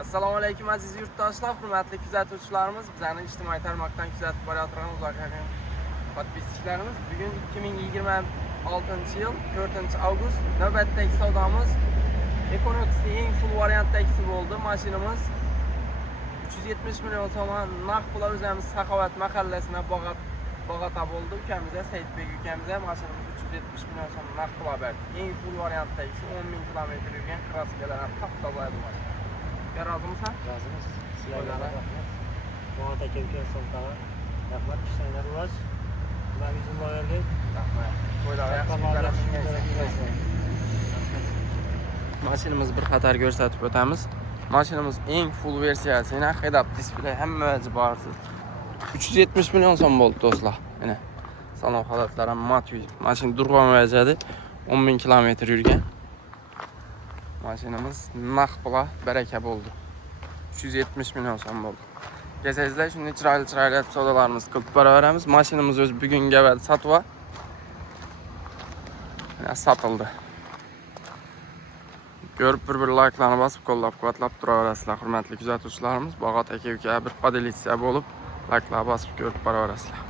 Assalomu alaykum aziz yurtdoshlar, hurmatli kuzatuvchilarimiz, bizning ijtimoiy tarmoqdan kuzatib borayotgan uzoqlarning podpischilarimiz. Bugun 2026-yil 4-avgust navbatdagi savdomiz Equinox'ning eng full variantdagisi bo'ldi. Mashinamiz 370 million so'm naqd pul o'zimiz Saxovat mahallasiga bog'ata bo'ldi. Ukamiz Saidbek ukamiz mashinamiz 370 million so'm naqd pul berdi. Eng full variantdagisi 10 ming kilometr yurgan kraskalar ham top-toza edi. Razımsan? Razımız. Sizlerle rahmet. Bu arada kevken sonlara rahmet. İşlerine ulaş. Ben yüzüm bağırdı. Rahmet. Koylar yaxshiliklar mingan. Mashinamiz bir qator ko'rsatib o'tamiz. Mashinamiz eng full versiyasi, yana head-up display hammasi bor. 370 million so'm bo'ldi do'stlar. Mana salon holatlari mat yuz. Mashina durg'on vaziyatda 10 ming kilometr yurgan. Mashinamiz naqd pula baraka bo'ldi. 370 million so'm bo'ldi. Kelsangiz, shunday chiroyli savdolarimiz qilib boraveramiz. Mashinamiz o'z bugunga va sotib sotildi. Ko'rib bir like'larni bosib, qo'llab-quvvatlab turaverasizlar, hurmatli kuzatuvchilarimiz. Bog'ot aka bir podelitsiya bo'lib, like'lar bosib ko'rib boraverasizlar.